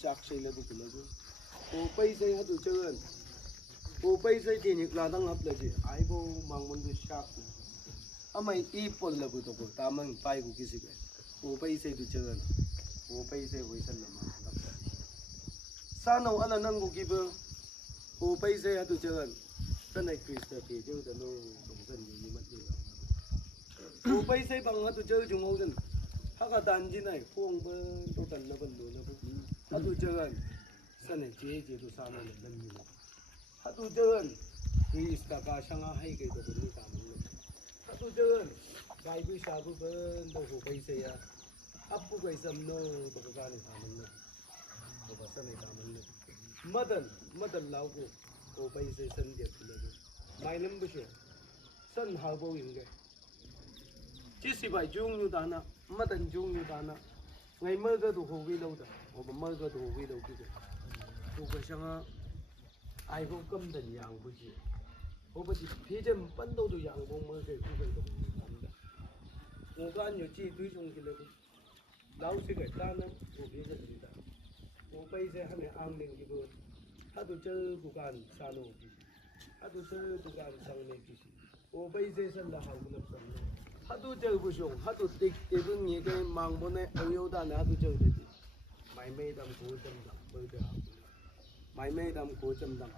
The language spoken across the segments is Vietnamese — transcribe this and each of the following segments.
chak say lebu kulabu. O pay say hatu chagan. O pay say tinik ladang hap lagi. Ay bo mangmun du shak. Amay ipol lebu to ko tamang pay ko kisi ko. O pay say du chagan. O pay say ko isan naman. Sana ala nang ko giba. O pay say hatu chagan. Sanay Krista pe jo dano tongsan ni mat ni. O pay say bang hatu chagan jung odan. Haka danji nai phong ba to tan na ban do na bu. Hatu chagan. Sanay je tu sama na dan ni. Hatu chagan. Krista ka shanga hai ke to ni ta mang. Hatu chagan. Gai bu sha bu ban do ho pay say ya. Apu kai sam no to ka ni ta mang na. To ba sanay ta mang na. Madan lao ko. O pay say san dia pula bu. Mai nam bu she. San ha bo ing ge. Chỉ si bài chung như ta na, mất tình chung như ta na, ngày mơ cái đồ hồ vi đâu ta, hoặc mơ cái đồ hồ vi đâu kia, tôi cái sang ai cũng cấm tình dạng bữa gì, hoặc bữa gì phía trên bắn đâu tôi dạng cũng mơ cái tôi cái đồ làm đó, một cái nhiều chi túi chung kia là lão sĩ cái ta na, một phía trên gì ta, một bây giờ hắn này ăn nên cái bữa, hắn tôi chơi cuộc ăn sao nổi gì, hắn tôi chơi cuộc ăn sang này gì, một bây giờ sân là hàng năm sân này. Hatu chơi bữa xong, hatu tích tích những những cái mang bốn này ông yêu ta này hatu chơi đấy, mày mê đam cố châm đằng, bây giờ mày mê đam cố châm đằng,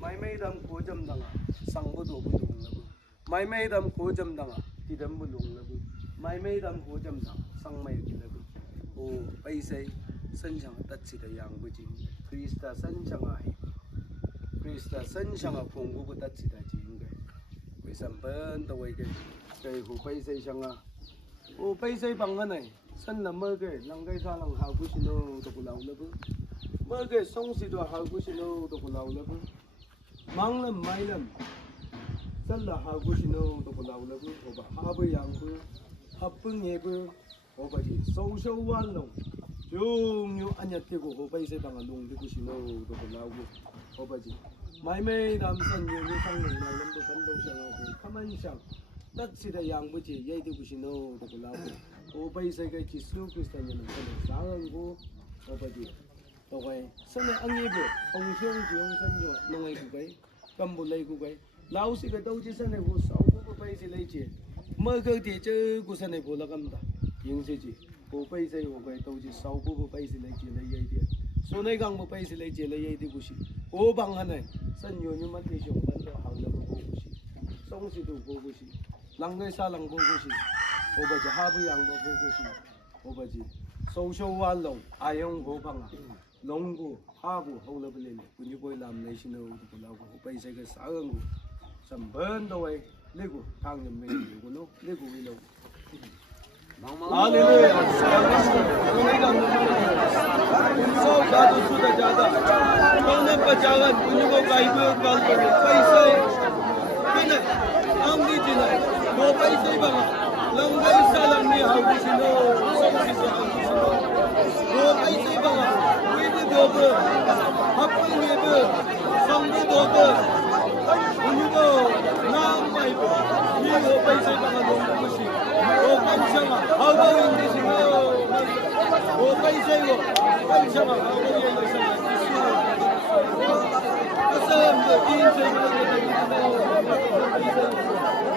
mày mê đam cố châm đằng, sang bữa đồ bữa đúng là bữa, mày mê đam cố châm đằng, thì đam bữa đúng là bữa, mày mê đam cố châm đằng, sang mày thì là bữa, ô bây giờ sân chẳng tất chỉ là yang bữa gì, Krista sân chẳng ai, Krista sân chẳng ở phòng của bữa tất chỉ là gì cái. Sampan tawai cái hồ bay xây sang à, hồ bay xây bằng cái này, sân là mơ cái, lăng cái ra lăng hào của xin đâu tụi lão lắm, mơ cái sông xì đồ hào của xin đâu tụi lão lắm, mang lắm mai lắm, sân là hào của xin đâu tụi lão lắm, hồ bà hà bơi yang bơi, hấp bưng nhẹ bơi, hồ bà gì sâu sâu quan lòng, chung như anh nhật thì hồ bay xây bằng lùng thì của xin đâu tụi lão bơi, hồ bà gì. Mai mê đam sân nhiều như sang người này lâm độ phấn đấu sang học khăm anh sang tất sĩ đại yang bữa chỉ dây thì bữa xin đâu được lao ô bây giờ cái chỉ số Christian nhân cái này sáng hơn cô ô bây giờ tao cái sân này anh nghe được ông siêu chỉ ông sân nhiều nông ai cũng cái cầm một lấy cũng cái lao sĩ cái đâu chỉ sân này cô sáu cô bây giờ lấy chỉ mơ cái thì chứ cô sân này cô là cầm ta nhưng gì cô bây giờ cô cái đâu chỉ sáu cô bây giờ lấy chỉ lấy dây thì số này gang một bây giờ lấy chỉ lấy dây thì cô xin ô bằng hắn này sân nhiều nhưng mà thì chúng vẫn là hàng là vô cùng xí, sông xí đủ vô cùng xí, lăng cái sa lăng vô cùng xí, ô bây giờ hà bơi yang vô cùng xí, ô bây giờ sâu sâu van lồng, ai ông vô bằng à, lồng của hà của hậu là bên này, cũng như bây làm này xin đâu thì là của bây giờ cái xã hội của sầm bến đâu ấy, lấy của thang nhầm mình của nó, lấy của mình đâu. Hallelujah. Sau cả tu sudah jaga. Mana pejalan punya kau kaibu kau पैसे. Kena, am di sini. Kau पैसे bang. Langgai salam ni hau di sini. Sampai sini. Kau पैसे bang. Ini dober. Apa ini ber? Sampai dober. Punya kau nam mai ber. Ini kau पैसे bang. Dober sih. Kau kan sama. Hau kau ini sini. Kau पैसे kau. Kan sama. Hau kau ini sini. Asam tu ini sini.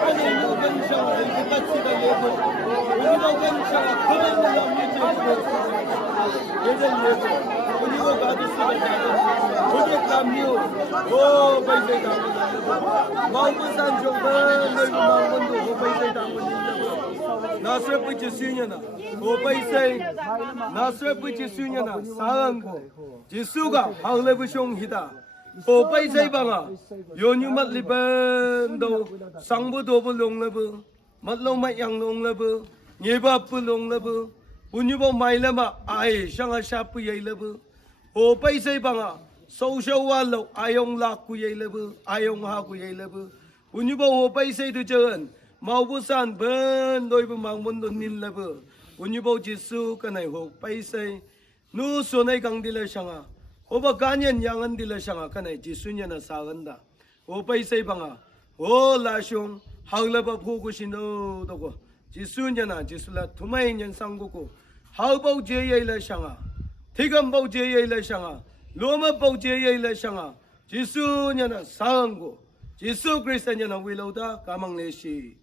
Ani itu kan sama. Kita sudah lihat. Ini kau kan sama. Kau yang ni cakap. Jadi lihat. Ini kau kata sudah jaga. Ini kami. Oh, पैसे dapat. Mau pesan jumpa. Mau bantu. पैसे dapat. Nasib berjisunya na, obaisai. Nasib berjisunya na, sarangku. Jisuga hal lebih syong hita. Obaisai banga. Yonyu mat liban do, sangbu do belong lebu, matlong mat yang long lebu, nyeba belong lebu. Punyu bo mai lama, ai shanga shapu yai lebu. Obaisai banga. Social walo ayong laku yai lebu, ayong haku yai lebu. Punyu bo obaisai tu jalan. Mau busan ben đôi bên mang muốn đồn nín là bờ, ôn như bao Giêsu cái này hộ bay say, nu số này càng đi lại sang à, hộ bà cá nhân yang ăn đi lại sang à, cái này Giêsu nhân là sao ăn da, hộ bay say bằng à, hộ là xong, hàng là bà phụ của xin đâu đâu có, Giêsu nhân là Giêsu là thùng mai nhân sang của cô, hao bao chế vậy là sang à, 티금 보제에 레샹아 로마 보제에 레샹아 지수냐나 상고 지수 그리스도냐나 위로다 까망레시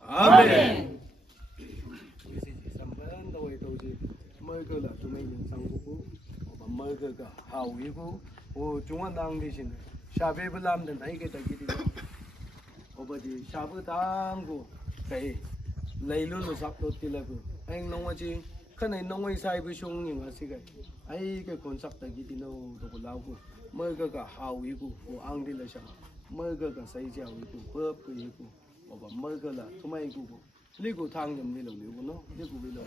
아멘 삼반도 외도지 머그라 주메인 상고고 머그가 하위고 오 중앙당 대신 샤베블람된 다이게 다기디 오버지 샤브당고 배 레일로 잡도 딜라고 엥 농어지 khane nongwai sai bu shung ni nga sigai ai ke concept ta gi dino to lau ku mơ ga hawi ku o ang di la sha mơ ga sai ja wi ku pe pe ku o ba mơ ga la thumai ku ku li ku thang nyam ni lo ni ku no li ku bi lo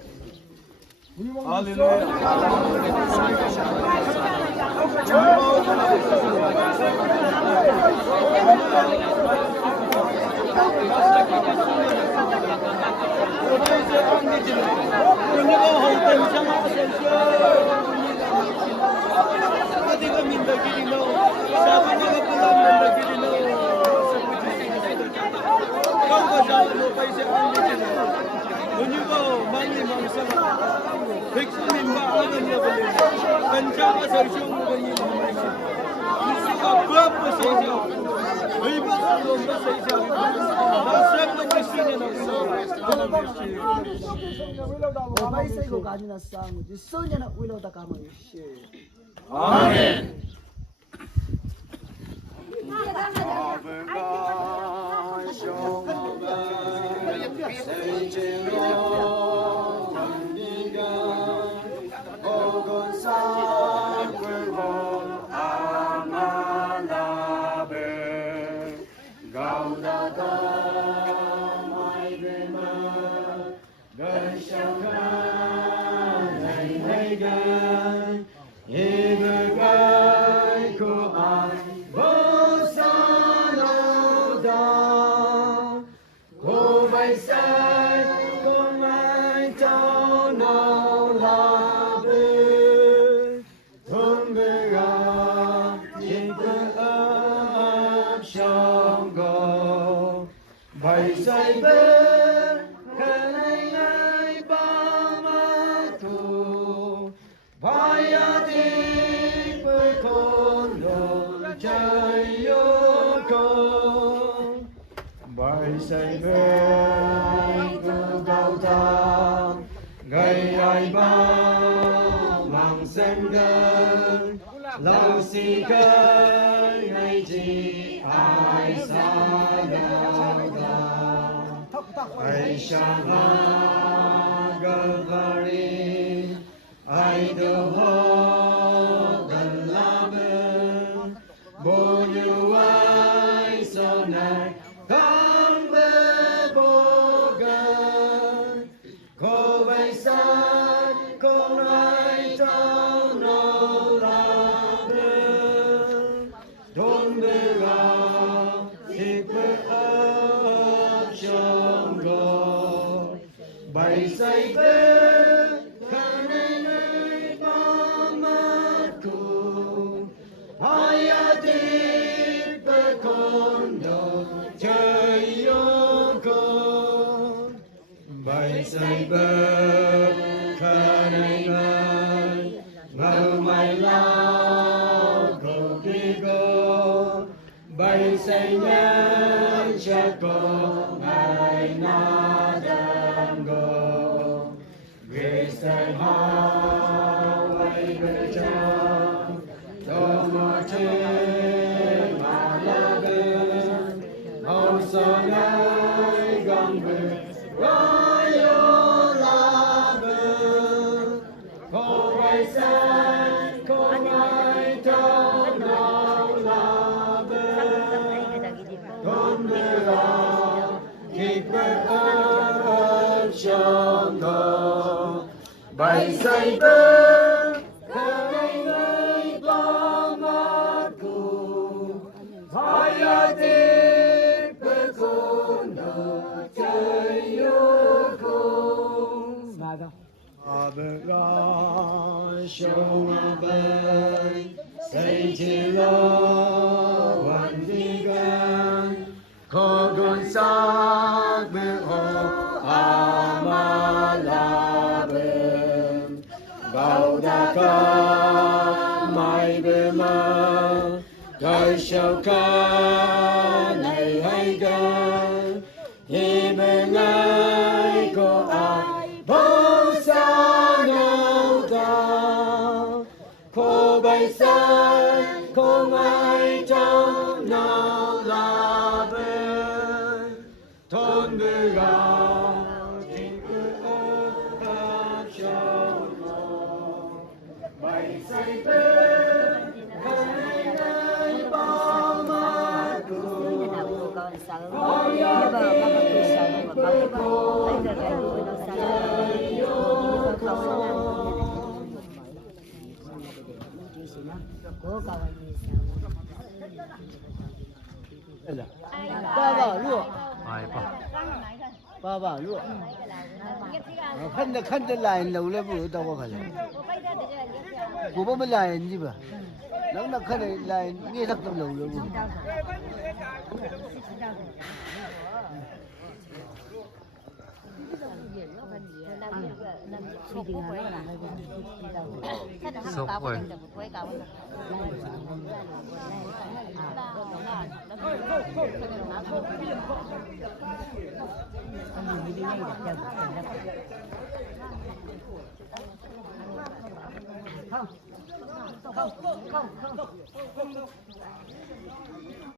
아멘. Lâu si khơi hay chi ai xa nhau ai sang Calvary ai được hô gần la bên bồ như ai sau này khám về bồ gần cô bay xa con ai trao nâu la bên thôn bê gà thịt bê ấp trong gò bay say bê say bơ khả này ngân ngờ mày lao cầu kỳ cô bay say nhân cha cô ngày na đam go ghê say hao bay về trong đồ mơ chê mà la bên hậu so ngay găng về bay say bên khơi nơi bao mát cùng hỏi ai tiếc với con đời chơi yêu cùng Amen God show bên say chỉ lo hoàn đi gan khó gần xác bên hồ Amala Gauda ရောက်ခါနိုင်ဟိုင်ကရေမငိုင်းကိုအိုင်ဘုံစားရောက်တာခိုးပိုင်ဆိုင်ခိုးမိုင်းတောင်းနောက်လာပဲထုံးတွေက爸爸路，爸爸路，看着来楼了不？到我看来，我不来你吧？那看着来，你那个楼了不？sốc rồi không